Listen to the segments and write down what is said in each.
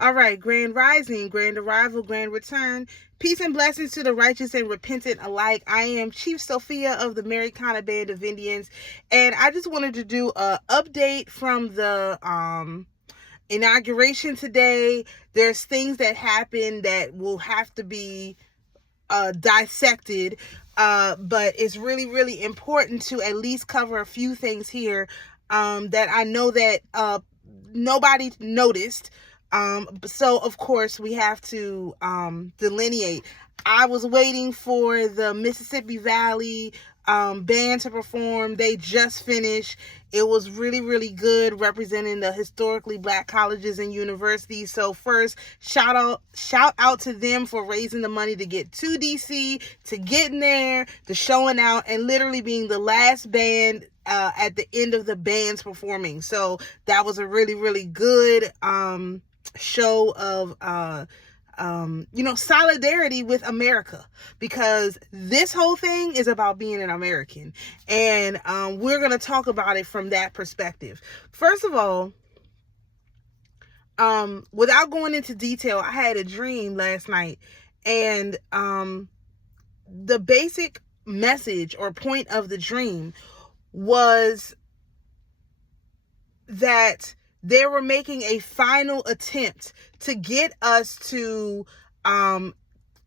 All right, grand rising, grand arrival, grand return. Peace and blessings to the righteous and repentant alike. I am Chief Sophia of the Americana Band of Indians, and I just wanted to do a update from the inauguration today. There's things that happened that will have to be dissected, but it's really, really important to at least cover a few things here that I know that nobody noticed. So of course we have to delineate. I was waiting for the Mississippi Valley band to perform. They just finished. It was really, really good, representing the historically Black colleges and universities. So first, shout out to them for raising the money to get to DC, to getting there, to showing out, and literally being the last band at the end of the bands performing. So that was a really, really good show of solidarity with America, because this whole thing is about being an American, and we're going to talk about it from that perspective. First of all, without going into detail, I had a dream last night, and the basic message or point of the dream was that they were making a final attempt to get us to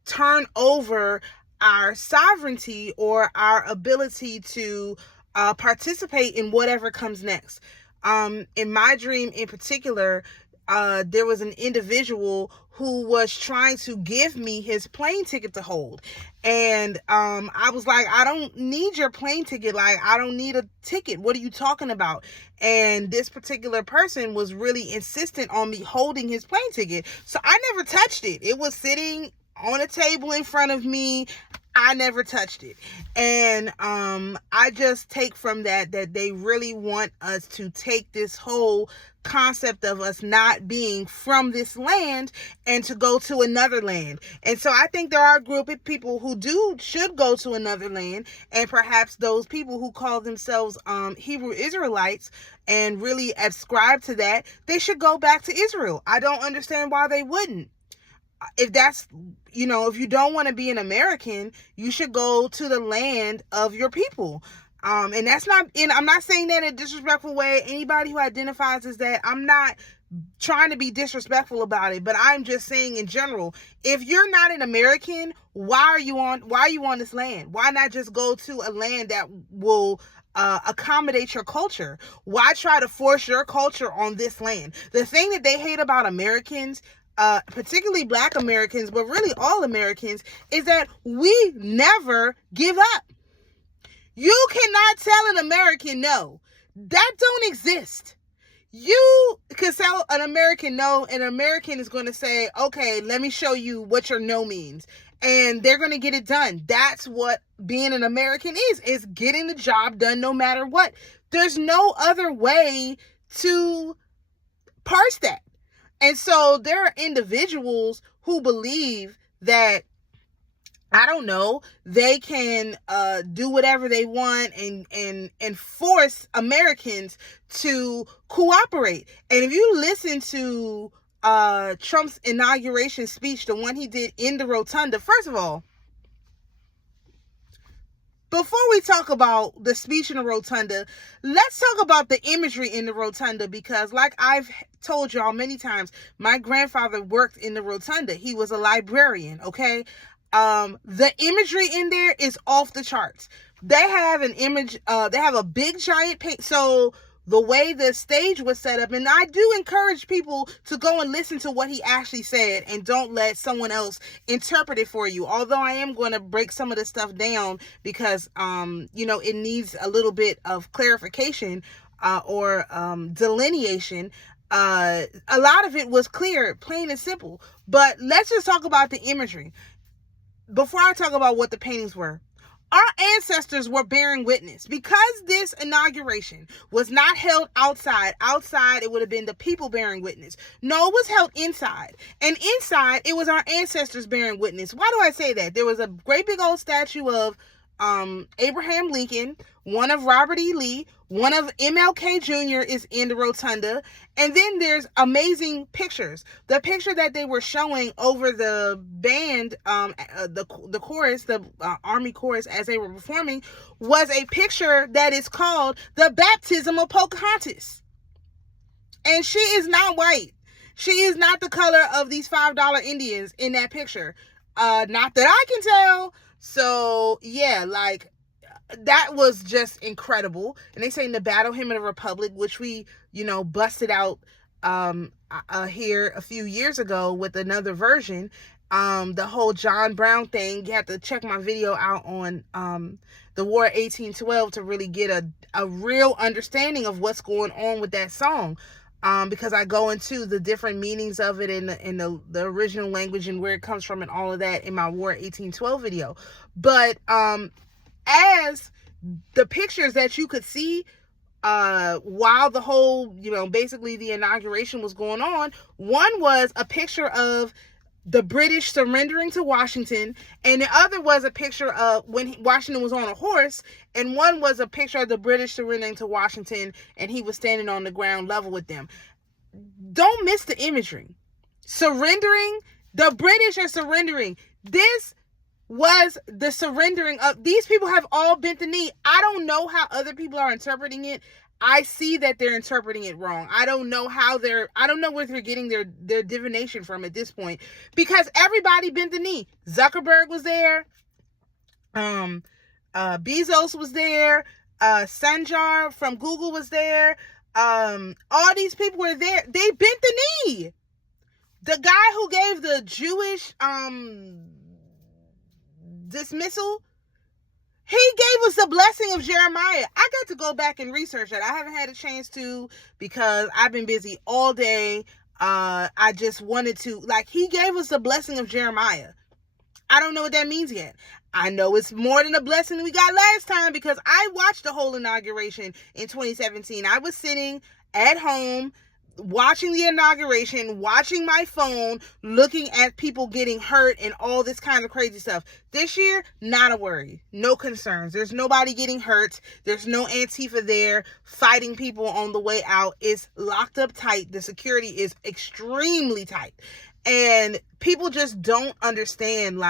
turn over our sovereignty or our ability to participate in whatever comes next. In my dream in particular, there was an individual who was trying to give me his plane ticket to hold. And I was like, I don't need your plane ticket. Like, I don't need a ticket. What are you talking about? And this particular person was really insistent on me holding his plane ticket. So I never touched it. It was sitting on a table in front of me. I never touched it. And I just take from that they really want us to take this whole concept of us not being from this land and to go to another land. And so I think there are a group of people who should go to another land, and perhaps those people who call themselves Hebrew Israelites and really ascribe to that, they should go back to Israel. I don't understand why they wouldn't. If that's, if you don't want to be an American, you should go to the land of your people. And that's not, I'm not saying that in a disrespectful way. Anybody who identifies as that, I'm not trying to be disrespectful about it, but I'm just saying in general, if you're not an American, why are you on this land? Why not just go to a land that will accommodate your culture? Why try to force your culture on this land? The thing that they hate about Americans, particularly Black Americans, but really all Americans, is that we never give up. You cannot tell an American no. That don't exist. You can tell an American no, and an American is going to say, okay, let me show you what your no means. And they're going to get it done. That's what being an American is getting the job done no matter what. There's no other way to parse that. And so there are individuals who believe that, I don't know, they can do whatever they want and force Americans to cooperate. And if you listen to Trump's inauguration speech, the one he did in the rotunda, first of all, before we talk about the speech in the rotunda, let's talk about the imagery in the rotunda, because like I've told y'all many times, my grandfather worked in the rotunda. He was a librarian, okay? The imagery in there is off the charts. They have an image, they have a big giant paint. So the way the stage was set up, and I do encourage people to go and listen to what he actually said and don't let someone else interpret it for you. Although I am going to break some of the stuff down because, it needs a little bit of clarification or delineation. A lot of it was clear, plain and simple. But let's just talk about the imagery. Before I talk about what the paintings were, our ancestors were bearing witness. Because this inauguration was not held outside, it would have been the people bearing witness. No, it was held inside. And inside, it was our ancestors bearing witness. Why do I say that? There was a great big old statue of Abraham Lincoln, one of Robert E. Lee, one of MLK Jr. is in the rotunda, and then there's amazing pictures. The picture that they were showing over the band, the chorus, the Army chorus, as they were performing, was a picture that is called the Baptism of Pocahontas. And she is not white. She is not the color of these $5 Indians in that picture. Not that I can tell. So, yeah, like, that was just incredible. And they sang the Battle Hymn of the Republic, which we, busted out here a few years ago with another version. The whole John Brown thing, you have to check my video out on the War of 1812 to really get a real understanding of what's going on with that song. Because I go into the different meanings of it in the original language and where it comes from and all of that in my War 1812 video. But as the pictures that you could see while the whole, basically the inauguration was going on, one was a picture of the British surrendering to Washington, and the other was a picture of when Washington was on a horse, and one was a picture of the British surrendering to Washington, and he was standing on the ground level with them. Don't miss the imagery. Surrendering, the British are surrendering. This was the surrendering of, these people have all bent the knee. I don't know how other people are interpreting it. I see that they're interpreting it wrong. I don't know where they're getting their divination from at this point, because everybody bent the knee. Zuckerberg was there. Bezos was there. Sanjar from Google was there. All these people were there. They bent the knee. The guy who gave the Jewish, dismissal, he gave us the blessing of Jeremiah. I got to go back and research that. I haven't had a chance to because I've been busy all day. I just wanted to, he gave us the blessing of Jeremiah. I don't know what that means yet. I know it's more than a blessing we got last time because I watched the whole inauguration in 2017. I was sitting at home watching the inauguration, watching my phone, looking at people getting hurt and all this kind of crazy stuff. This year, not a worry. No concerns. There's nobody getting hurt. There's no Antifa there fighting people on the way out. It's locked up tight. The security is extremely tight. And people just don't understand,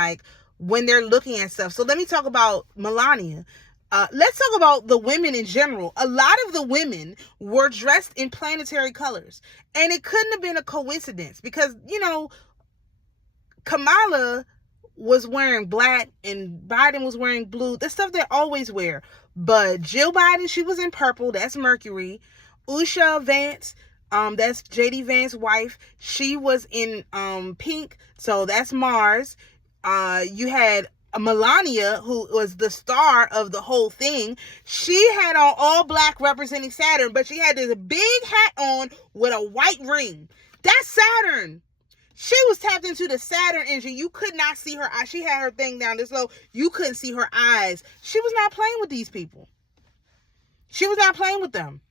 when they're looking at stuff. So let me talk about Melania. Let's talk about the women in general. A lot of the women were dressed in planetary colors. And it couldn't have been a coincidence because, Kamala was wearing black and Biden was wearing blue. The stuff they always wear. But Jill Biden, she was in purple. That's Mercury. Usha Vance, that's JD Vance's wife. She was in pink. So that's Mars. You had Melania, who was the star of the whole thing. She had on all black representing Saturn, but she had this big hat on with a white ring. That's Saturn. She was tapped into the Saturn engine. You could not see her eyes. She had her thing down this low. You couldn't see her eyes. She was not playing with these people. She was not playing with them.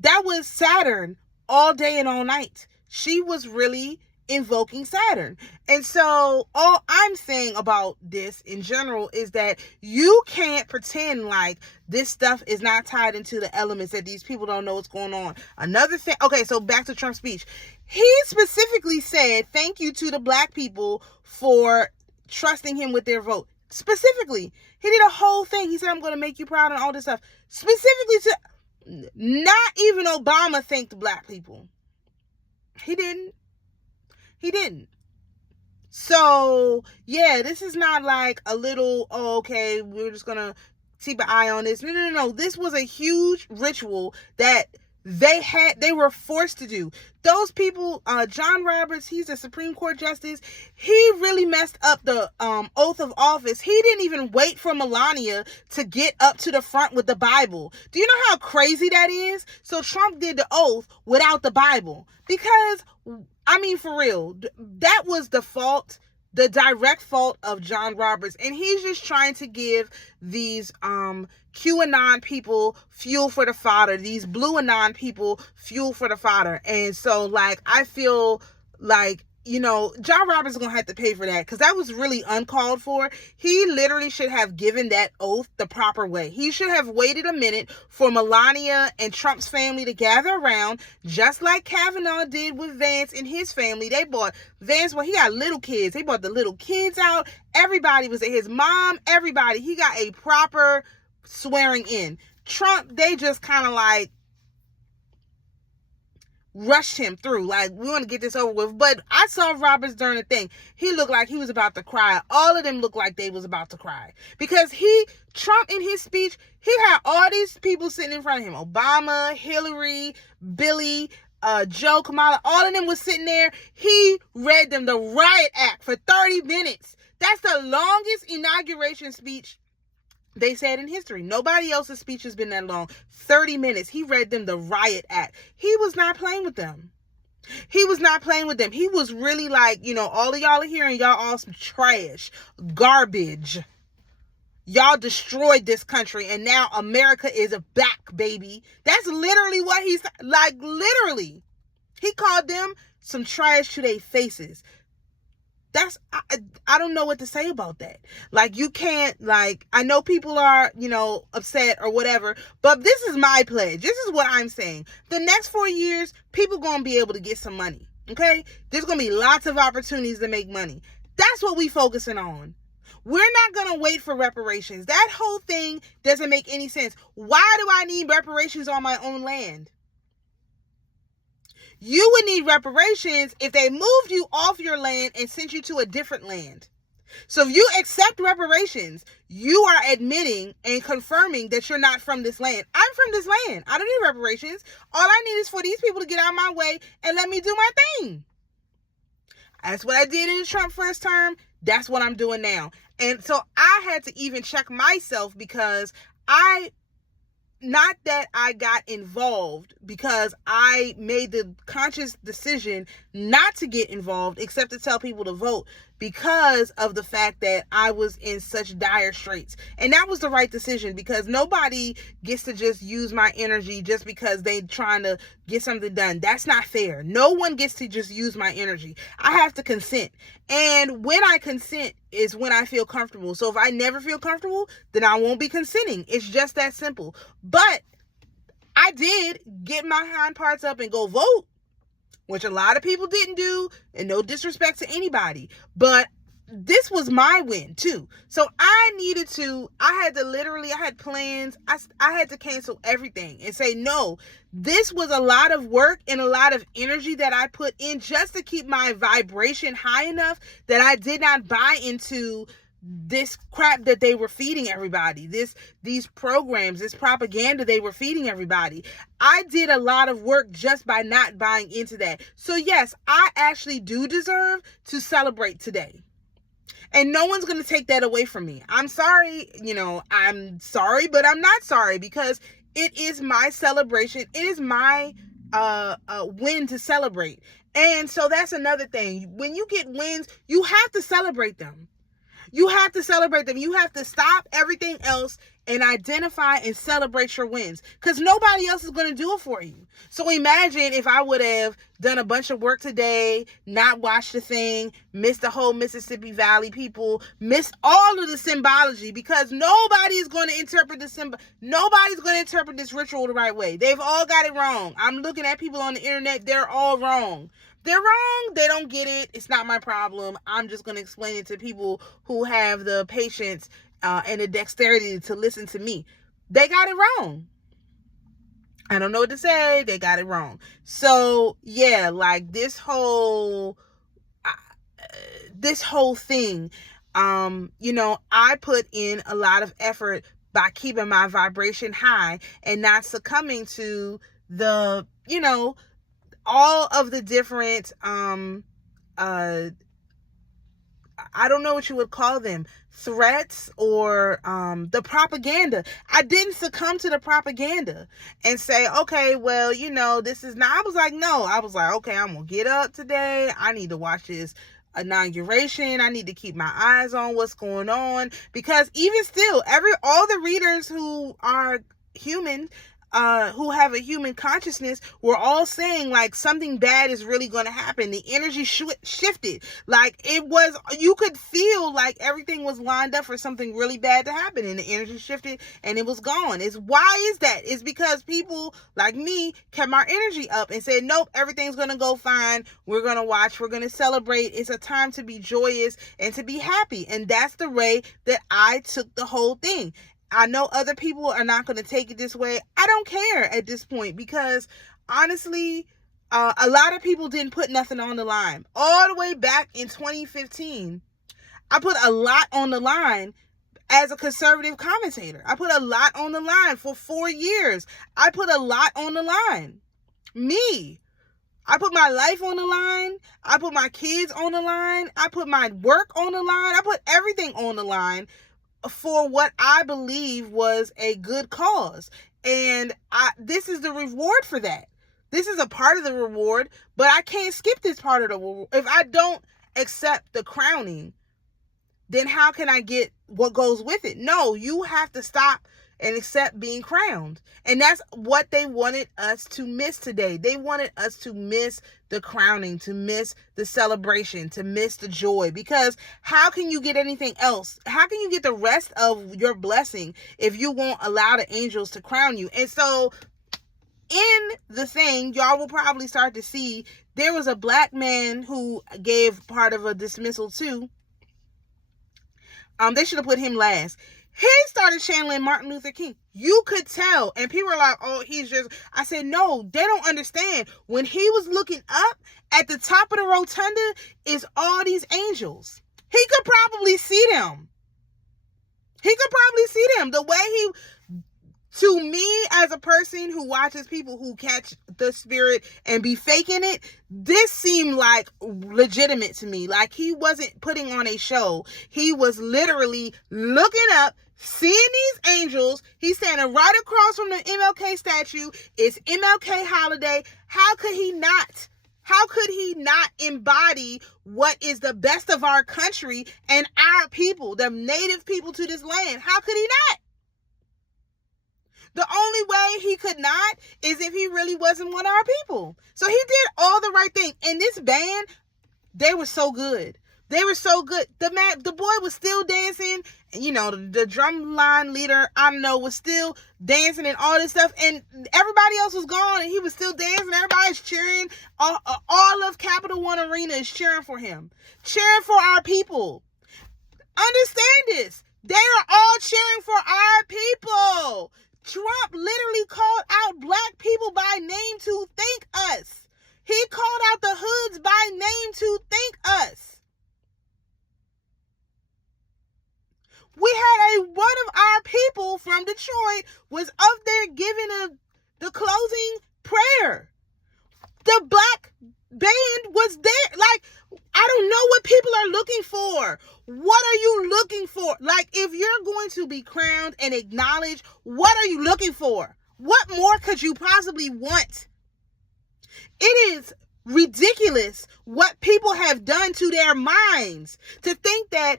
That was Saturn all day and all night. She was really invoking Saturn. And so all I'm saying about this in general is that you can't pretend like this stuff is not tied into the elements, that these people don't know what's going on. Another thing, okay, so back to Trump's speech. He specifically said thank you to the black people for trusting him with their vote. Specifically, he did a whole thing. He said, I'm going to make you proud and all this stuff. Specifically to, not even Obama thanked the black people. He didn't. He didn't. So, yeah, this is not like a little, oh, okay, we're just going to keep an eye on this. No. This was a huge ritual that they were forced to do. Those people, John Roberts, he's a Supreme Court justice. He really messed up the oath of office. He didn't even wait for Melania to get up to the front with the Bible. Do you know how crazy that is? So Trump did the oath without the Bible because, I mean, for real, that was the fault, the direct fault of John Roberts. And he's just trying to give these QAnon people fuel for the fodder, these blue anon people fuel for the fodder. And so, I feel like John Roberts is going to have to pay for that because that was really uncalled for. He literally should have given that oath the proper way. He should have waited a minute for Melania and Trump's family to gather around, just like Kavanaugh did with Vance and his family. They bought Vance, well, he got little kids. They brought the little kids out. Everybody was there. His mom, everybody. He got a proper swearing in. Trump, they just kind of like rushed him through. Like, we want to get this over with. But I saw Roberts during the thing. He looked like he was about to cry. All of them looked like they was about to cry. Because Trump in his speech, he had all these people sitting in front of him. Obama, Hillary, Billy, Joe, Kamala, all of them was sitting there. He read them the Riot Act for 30 minutes. That's the longest inauguration speech they said in history. Nobody else's speech has been that long. 30 minutes. He read them the Riot Act. He was not playing with them. He was not playing with them. He was really like, all of y'all are here and y'all all some trash, garbage. Y'all destroyed this country and now America is back, baby. That's literally what he's like, literally. He called them some trash to their faces. I don't know what to say about that. Like, you can't, like, I know people are, upset or whatever, but this is my pledge. This is what I'm saying. The next 4 years, people going to be able to get some money. Okay? There's going to be lots of opportunities to make money. That's what we focusing on. We're not going to wait for reparations. That whole thing doesn't make any sense. Why do I need reparations on my own land? You would need reparations if they moved you off your land and sent you to a different land. So if you accept reparations, you are admitting and confirming that you're not from this land. I'm from this land. I don't need reparations. All I need is for these people to get out of my way and let me do my thing. That's what I did in the Trump first term. That's what I'm doing now. And so I had to even check myself because not that I got involved, because I made the conscious decision not to get involved except to tell people to vote because of the fact that I was in such dire straits. And that was the right decision because nobody gets to just use my energy just because they trying to get something done. That's not fair. No one gets to just use my energy. I have to consent. And when I consent is when I feel comfortable. So if I never feel comfortable, then I won't be consenting. It's just that simple. But I did get my hind parts up and go vote, which a lot of people didn't do, and no disrespect to anybody. But this was my win too. So I had plans. I had to cancel everything and say, no, this was a lot of work and a lot of energy that I put in just to keep my vibration high enough that I did not buy into this crap that they were feeding everybody, these programs, this propaganda they were feeding everybody. I did a lot of work just by not buying into that. So yes, I actually do deserve to celebrate today. And no one's going to take that away from me. I'm sorry, I'm sorry, but I'm not sorry because it is my celebration. It is my win to celebrate. And so that's another thing. When you get wins, you have to celebrate them. You have to celebrate them. You have to stop everything else and identify and celebrate your wins because nobody else is going to do it for you. So imagine if I would have done a bunch of work today, not watched the thing, missed the whole Mississippi Valley people, missed all of the symbology because nobody is going to interpret the nobody's going to interpret this ritual the right way. They've all got it wrong. I'm looking at people on the internet. They're all wrong. They're wrong. They don't get it. It's not my problem. I'm just going to explain it to people who have the patience and the dexterity to listen to me. They got it wrong. I don't know what to say. They got it wrong. So, yeah, like this whole thing, I put in a lot of effort by keeping my vibration high and not succumbing to the, all of the different, I don't know what you would call them, threats or the propaganda. I didn't succumb to the propaganda and say, okay, well, this is not, I was like, no, I was like, okay, I'm going to get up today. I need to watch this inauguration. I need to keep my eyes on what's going on because even still, all the readers who are human, who have a human consciousness were all saying like something bad is really going to happen. The energy shifted. Like it was, you could feel like everything was lined up for something really bad to happen, and the energy shifted and it was gone. Why is that? It's because people like me kept our energy up and said, nope, everything's going to go fine. We're going to watch. We're going to celebrate. It's a time to be joyous and to be happy. And that's the way that I took the whole thing. I know other people are not going to take it this way. I don't care at this point, because honestly, a lot of people didn't put nothing on the line. All the way back in 2015, I put a lot on the line as a conservative commentator. I put a lot on the line for 4 years. I put a lot on the line. Me. I put my life on the line. I put my kids on the line. I put my work on the line. I put everything on the line for what I believe was a good cause. And this is the reward for that. This is a part of the reward, but I can't skip this part of the reward. If I don't accept the crowning, then how can I get what goes with it? No, you have to stop and accept being crowned. And that's what they wanted us to miss today. They wanted us to miss the crowning, to miss the celebration, to miss the joy. Because how can you get anything else? How can you get the rest of your blessing if you won't allow the angels to crown you? And so in the thing, y'all will probably start to see there was a black man who gave part of a dismissal too. They should have put him last. He started channeling Martin Luther King. You could tell. And people are like, oh, he's just... I said, no, they don't understand. When he was looking up, at the top of the rotunda is all these angels. He could probably see them. The way he... To me, as a person who watches people who catch the spirit and be faking it, this seemed like legitimate to me. Like he wasn't putting on a show. He was literally looking up, seeing these angels. He's standing right across from the MLK statue. It's MLK holiday. How could he not? How could he not embody what is the best of our country and our people, the native people to this land? How could he not? The only way he could not is if he really wasn't one of our people. So he did all the right thing. And this band, they were so good. They were so good. The boy was still dancing. You know, the drum line leader, I don't know, was still dancing and all this stuff. And everybody else was gone and he was still dancing. Everybody's cheering. All of Capital One Arena is cheering for him. Cheering for our people. Understand this. They are all cheering for our people. Trump literally called out black people by name to thank us. He called out the hoods by name to thank us. We had one of our people from Detroit was up there giving the closing prayer. The black band was there. Like, I don't know what people are looking for. What are you looking for? Like, if you're going to be crowned and acknowledged, what are you looking for? What more could you possibly want? It is ridiculous what people have done to their minds to think that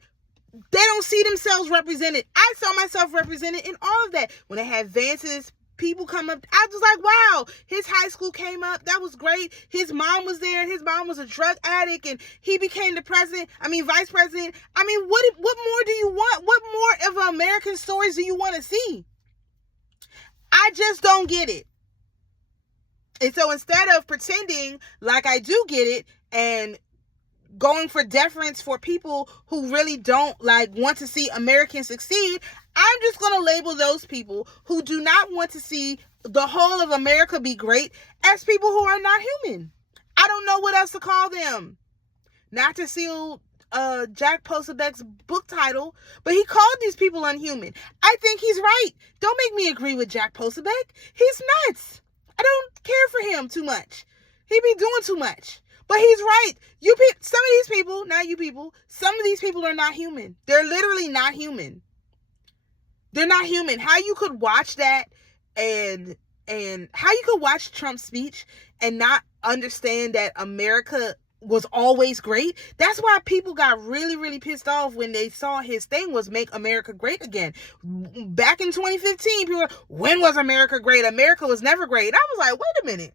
they don't see themselves represented. I saw myself represented in all of that. When they had Vance's people come up, I was like, wow, his high school came up. That was great. His mom was there. His mom was a drug addict and he became vice president. I mean, what more do you want? What more of American stories do you want to see? I just don't get it. And so instead of pretending like I do get it and going for deference for people who really don't want to see Americans succeed, I'm just going to label those people who do not want to see the whole of America be great as people who are not human. I don't know what else to call them. Not to steal Jack Posobiec's book title, but he called these people unhuman. I think he's right. Don't make me agree with Jack Posobiec. He's nuts. I don't care for him too much. He be doing too much. But he's right. Some of these people, not you people, some of these people are not human. They're literally not human. They're not human. How you could watch that and how you could watch Trump's speech and not understand that America was always great. That's why people got really, really pissed off when they saw his thing was Make America Great Again. Back in 2015, people were, when was America great? America was never great. I was like, wait a minute.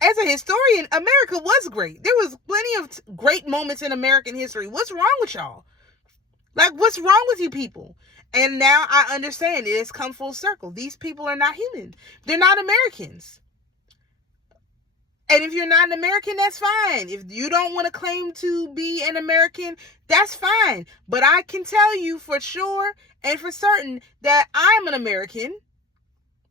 As a historian, America was great. There was plenty of great moments in American history. What's wrong with y'all? Like, what's wrong with you people? And now I understand it has come full circle. These people are not human. They're not Americans. And if you're not an American, that's fine. If you don't want to claim to be an American, that's fine. But I can tell you for sure and for certain that I'm an American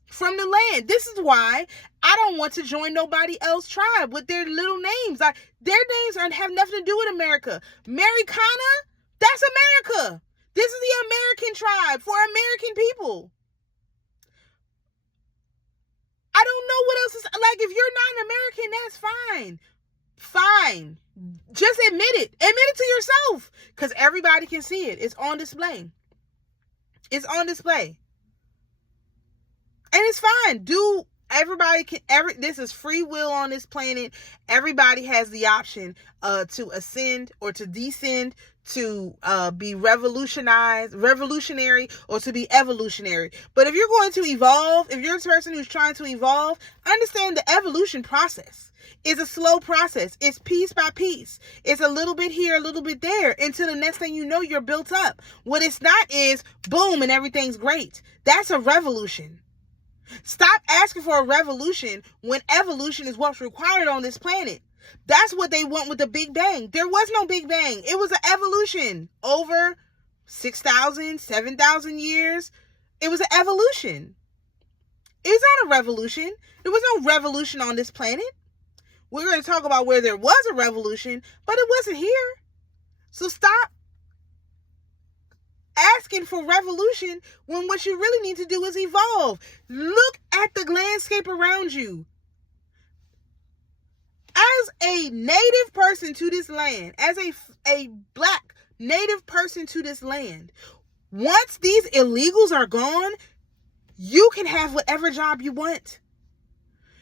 from the land. This is why I don't want to join nobody else's tribe with their little names. Like, their names have nothing to do with America. Americana, that's America. This is the American tribe for American people. I don't know what else is, like, if you're not an American, that's fine. Fine. Just admit it. Admit it to yourself. Because everybody can see it. It's on display. It's on display. And it's fine. This is free will on this planet. Everybody has the option to ascend or to descend, to be revolutionary, or to be evolutionary. But if you're going to evolve, if you're a person who's trying to evolve, understand the evolution process is a slow process. It's piece by piece. It's a little bit here, a little bit there, until the next thing you know, you're built up. What it's not is boom and everything's great. That's a revolution. Stop asking for a revolution when evolution is what's required on this planet. That's what they want with the Big Bang. There was no Big Bang. It was an evolution over 6,000, 7,000 years. It was an evolution. It's not a revolution. There was no revolution on this planet. We're going to talk about where there was a revolution, but it wasn't here. So stop asking for revolution when what you really need to do is evolve. Look at the landscape around you. As a native person to this land, as a black native person to this land, once these illegals are gone, you can have whatever job you want.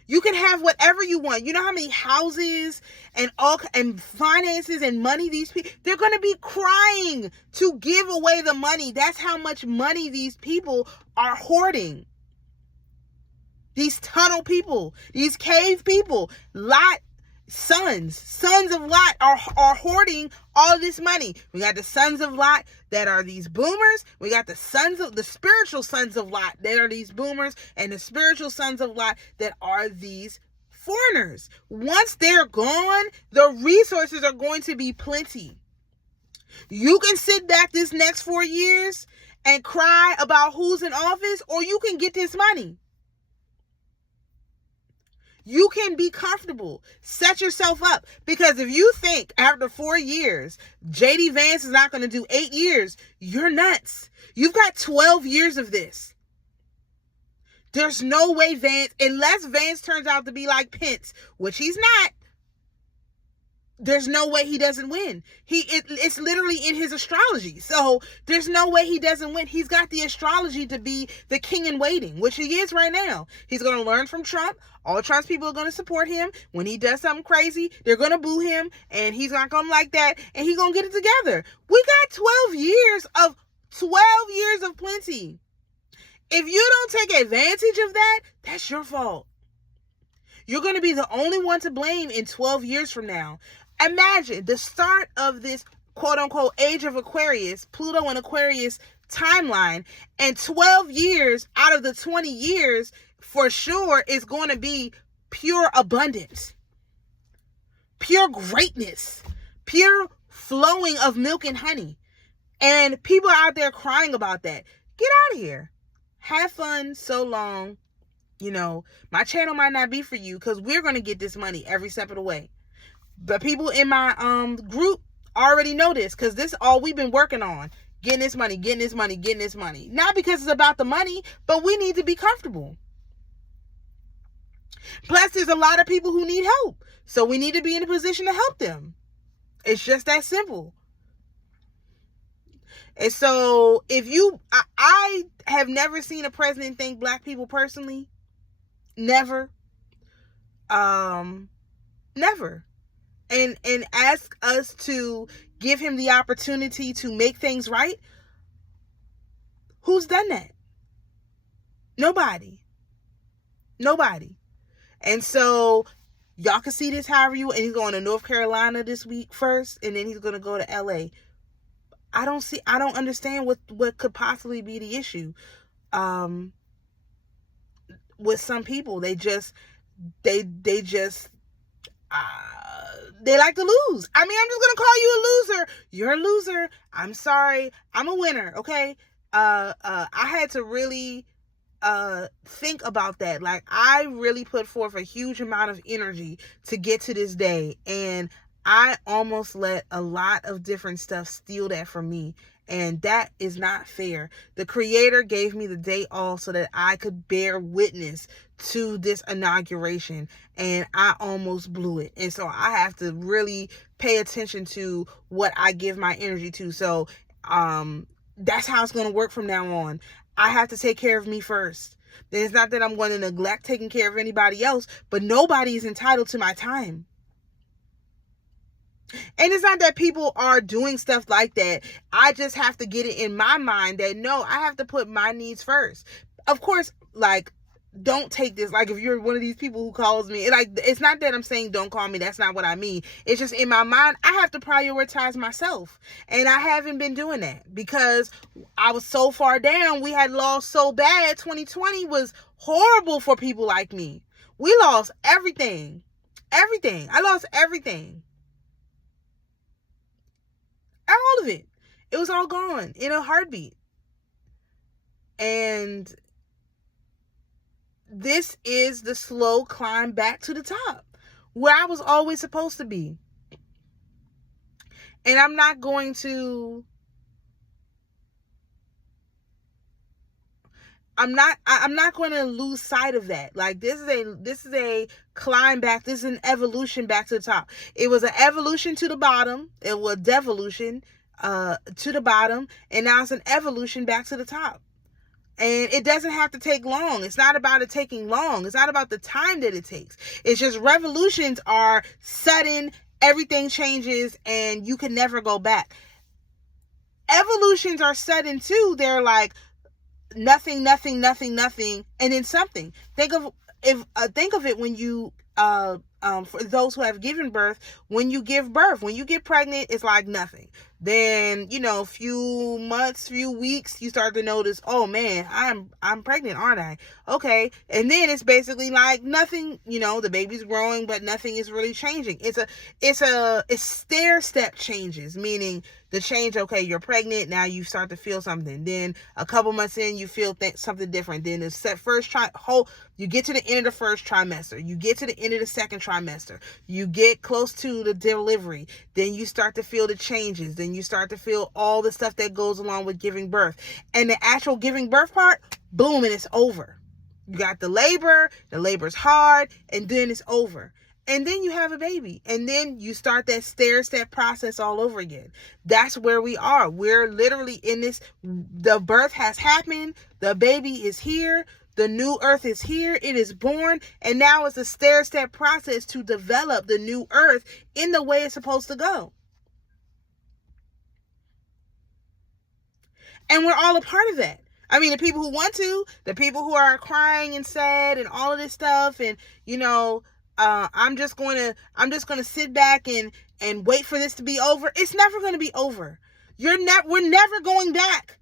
You can have whatever you want. You know how many houses and finances and money these people, they're going to be crying to give away the money. That's how much money these people are hoarding. These tunnel people, these cave people, sons of Lot are hoarding all this money. We got the sons of Lot that are these boomers. We got the spiritual sons of Lot that are these boomers, and the spiritual sons of Lot that are these foreigners. Once they're gone, the resources are going to be plenty. You can sit back this next 4 years and cry about who's in office, or you can get this money. You can be comfortable. Set yourself up. Because if you think after 4 years, J.D. Vance is not going to do 8 years, you're nuts. You've got 12 years of this. There's no way Vance, unless Vance turns out to be like Pence, which he's not, there's no way he doesn't win. It's literally in his astrology. So there's no way he doesn't win. He's got the astrology to be the king in waiting, which he is right now. He's going to learn from Trump. All Trump's people are going to support him. When he does something crazy, they're going to boo him, and he's not going to like that, and he's going to get it together. We got 12 years of plenty. If you don't take advantage of that, that's your fault. You're going to be the only one to blame in 12 years from now. Imagine the start of this quote-unquote age of Aquarius, Pluto and Aquarius timeline, and 12 years out of the 20 years for sure is going to be pure abundance, pure greatness, pure flowing of milk and honey. And people are out there crying about that. Get out of here. Have fun so long. You know, my channel might not be for you because we're going to get this money every step of the way. The people in my group already know this because this is all we've been working on. Getting this money, getting this money, getting this money. Not because it's about the money, but we need to be comfortable. Plus, there's a lot of people who need help. So we need to be in a position to help them. It's just that simple. And so I have never seen a president thank black people personally. Never. Never. and ask us to give him the opportunity to make things right? Who's done that? Nobody. And so y'all can see this however you, and he's going to North Carolina this week first, and then he's going to go to LA. I don't understand what could possibly be the issue. With some people, they like to lose. I mean, I'm just gonna call you a loser. You're a loser. I'm sorry. I'm a winner. Okay. I had to really think about that. Like, I really put forth a huge amount of energy to get to this day, and I almost let a lot of different stuff steal that from me. And that is not fair. The Creator gave me the day off so that I could bear witness to this inauguration, and I almost blew it. And so I have to really pay attention to what I give my energy to. So that's how it's going to work from now on. I have to take care of me first. It's not that I'm going to neglect taking care of anybody else, but nobody is entitled to my time. And it's not that people are doing stuff like that. I just have to get it in my mind that, no, I have to put my needs first. Of course, like, don't take this like if you're one of these people who calls me, like, it's not that I'm saying don't call me. That's not what I mean. It's just in my mind, I have to prioritize myself. And I haven't been doing that because I was so far down. We had lost so bad. 2020 was horrible for people like me. We lost everything. I lost everything. All of it. It was all gone in a heartbeat. And this is the slow climb back to the top, where I was always supposed to be. And I'm not going to lose sight of that. Like, this is a climb back. This is an evolution back to the top. It was an evolution to the bottom. It was devolution to the bottom, and now it's an evolution back to the top. And it doesn't have to take long. It's not about it taking long. It's not about the time that it takes. It's just revolutions are sudden. Everything changes, and you can never go back. Evolutions are sudden too. They're like nothing, and then something. Think of it when you for those who have given birth, when you give birth, when you get pregnant, it's like nothing. Then, a few months, few weeks, you start to notice, oh man, I'm pregnant, aren't I? Okay. And then it's basically like nothing, the baby's growing, but nothing is really changing. It's stair step changes, meaning the change, okay, you're pregnant, now you start to feel something. Then a couple months in, you feel something different. Then you get to the end of the first trimester. You get to the end of the second trimester. You get close to the delivery. Then you start to feel the changes. Then you start to feel all the stuff that goes along with giving birth. And the actual giving birth part, boom, and it's over. You got the labor's hard, and then it's over. And then you have a baby. And then you start that stair-step process all over again. That's where we are. We're literally in this. The birth has happened. The baby is here. The new earth is here. It is born. And now it's a stair-step process to develop the new earth in the way it's supposed to go. And we're all a part of that. I mean, the people who want to, the people who are crying and sad and all of this stuff, and I'm just going to sit back and wait for this to be over. It's never going to be over. We're never going back.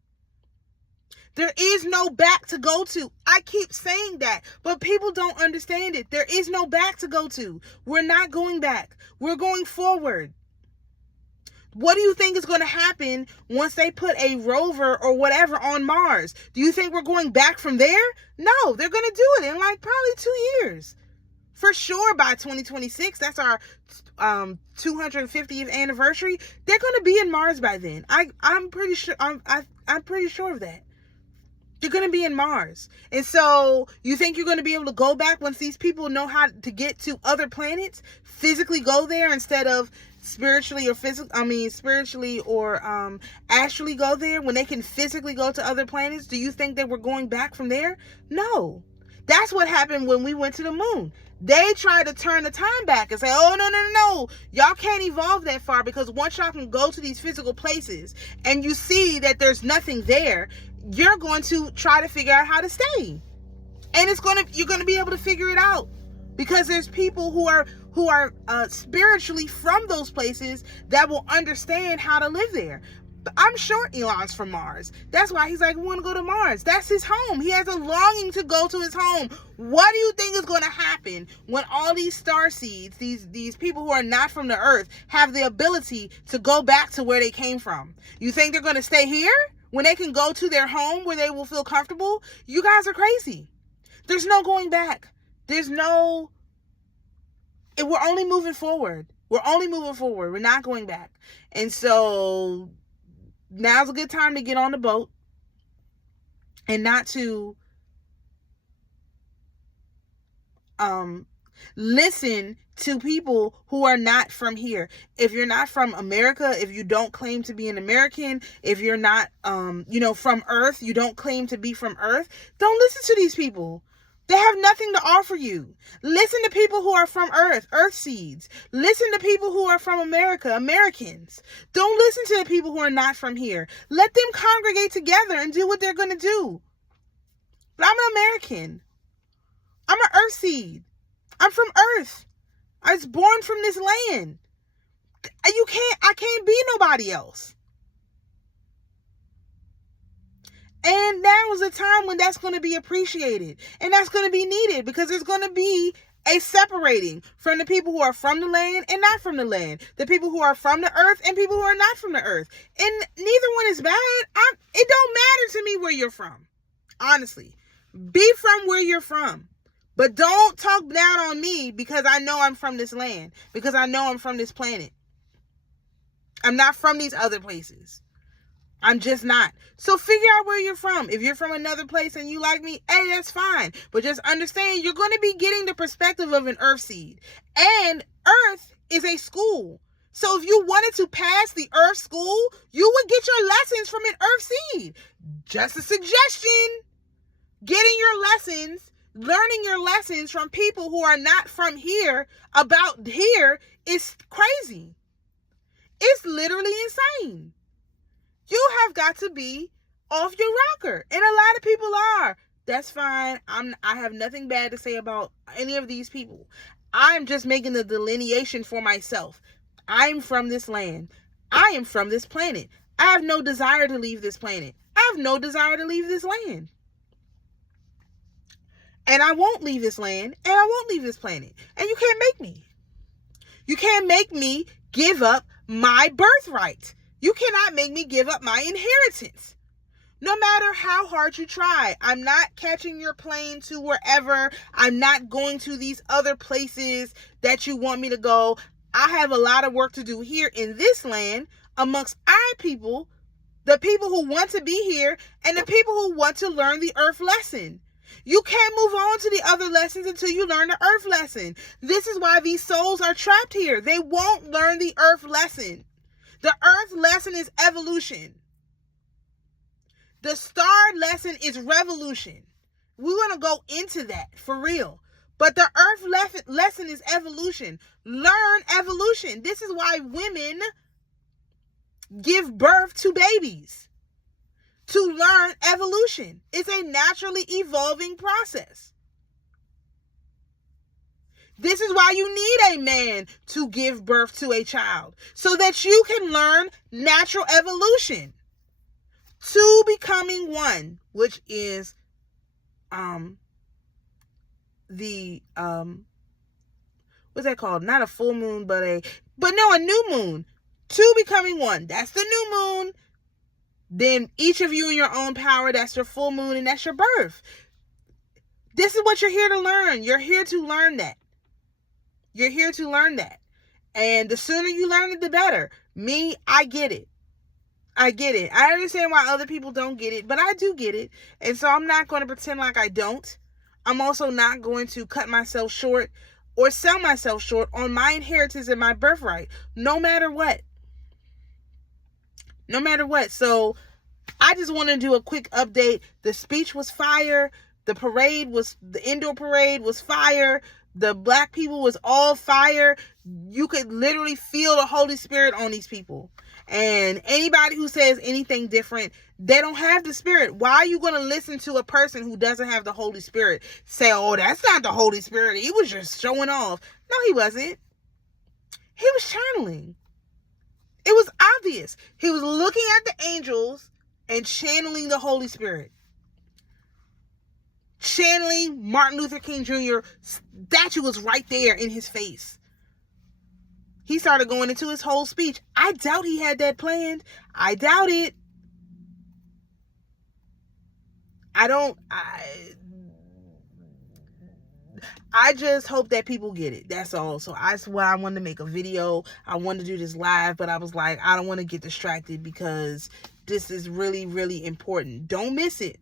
There is no back to go to. I keep saying that, but people don't understand it. There is no back to go to. We're not going back. We're going forward. What do you think is going to happen once they put a rover or whatever on Mars? Do you think we're going back from there? No, they're going to do it in like probably 2 years. For sure, by 2026, that's our 250th anniversary. They're going to be in Mars by then. I'm pretty sure. I'm pretty sure of that. They're going to be in Mars. And so you think you're going to be able to go back once these people know how to get to other planets, physically go there instead of spiritually or astrally go there, when they can physically go to other planets? Do you think that we're going back from there? No. That's what happened when we went to the moon. They try to turn the time back and say, oh, no. Y'all can't evolve that far, because once y'all can go to these physical places and you see that there's nothing there, you're going to try to figure out how to stay. And you're going to be able to figure it out, because there's people who are spiritually from those places that will understand how to live there. But I'm sure Elon's from Mars. That's why he's like, we want to go to Mars. That's his home. He has a longing to go to his home. What do you think is going to happen when all these starseeds, these people who are not from the earth, have the ability to go back to where they came from? You think they're going to stay here when they can go to their home where they will feel comfortable? You guys are crazy. There's no going back. We're only moving forward. We're not going back. And so now's a good time to get on the boat and not to listen to people who are not from here. If you're not from America, if you don't claim to be an American, if you're not from Earth, you don't claim to be from Earth, don't listen to these people. They have nothing to offer you. Listen to people who are from Earth, Earth seeds. Listen to people who are from America, Americans. Don't listen to the people who are not from here. Let them congregate together and do what they're going to do. But I'm an American. I'm an Earth seed. I'm from Earth. I was born from this land. I can't be nobody else. And now is a time when that's going to be appreciated. And that's going to be needed, because there's going to be a separating from the people who are from the land and not from the land. The people who are from the earth and people who are not from the earth. And neither one is bad. It don't matter to me where you're from. Honestly. Be from where you're from. But don't talk down on me because I know I'm from this land. Because I know I'm from this planet. I'm not from these other places. I'm just not. So figure out where you're from. If you're from another place and you like me, hey, that's fine. But just understand you're going to be getting the perspective of an earth seed. And earth is a school. So if you wanted to pass the earth school, you would get your lessons from an earth seed. Just a suggestion. Getting your lessons, learning your lessons from people who are not from here about here is crazy. It's literally insane. You have got to be off your rocker. And a lot of people are. That's fine. I have nothing bad to say about any of these people. I'm just making the delineation for myself. I'm from this land. I am from this planet. I have no desire to leave this planet. I have no desire to leave this land. And I won't leave this land. And I won't leave this planet. And you can't make me. You can't make me give up my birthright. You cannot make me give up my inheritance. No matter how hard you try. I'm not catching your plane to wherever. I'm not going to these other places that you want me to go. I have a lot of work to do here in this land amongst our people, the people who want to be here, and the people who want to learn the earth lesson. You can't move on to the other lessons until you learn the earth lesson. This is why these souls are trapped here. They won't learn the earth lesson. The earth lesson is evolution. The star lesson is revolution. We're going to go into that for real. But the earth lesson is evolution. Learn evolution. This is why women give birth to babies. To learn evolution. It's a naturally evolving process. This is why you need a man to give birth to a child. So that you can learn natural evolution. To becoming one. Which is what's that called? Not a full moon, but a new moon. To becoming one. That's the new moon. Then each of you in your own power, that's your full moon and that's your birth. This is what you're here to learn. You're here to learn that. You're here to learn that. And the sooner you learn it, the better. Me, I get it. I get it. I understand why other people don't get it, but I do get it. And so I'm not going to pretend like I don't. I'm also not going to cut myself short or sell myself short on my inheritance and my birthright, no matter what. No matter what. So I just want to do a quick update. The speech was fire. The indoor parade was fire. The black people was all fire. You could literally feel the Holy Spirit on these people. And anybody who says anything different, they don't have the Spirit. Why are you going to listen to a person who doesn't have the Holy Spirit say, oh, that's not the Holy Spirit, he was just showing off? No, he wasn't. He was channeling. It was obvious. He was looking at the angels and channeling the Holy Spirit. Channeling Martin Luther King Jr. statue was right there in his face. He started going into his whole speech. I doubt he had that planned. I doubt it. I just hope that people get it. That's all. So that's why I wanted to make a video. I wanted to do this live, but I was like, I don't want to get distracted because this is really, really important. Don't miss it.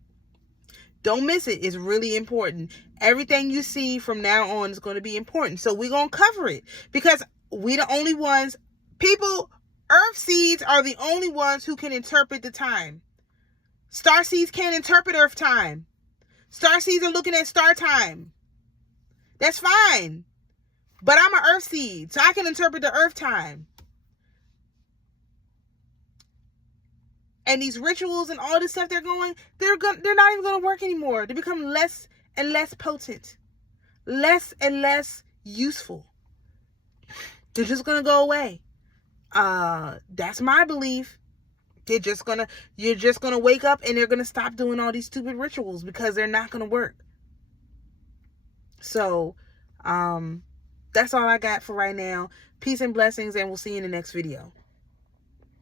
Don't miss it. It's really important. Everything you see from now on is going to be important. So we're going to cover it because we the only ones, people, earth seeds are the only ones who can interpret the time. Star seeds can't interpret earth time. Star seeds are looking at star time. That's fine. But I'm an earth seed, so I can interpret the earth time. And these rituals and all this stuff they're not even going to work anymore. They become less and less potent. Less and less useful. They're just going to go away. That's my belief. You're just going to wake up and they're going to stop doing all these stupid rituals because they're not going to work. So, that's all I got for right now. Peace and blessings, and we'll see you in the next video.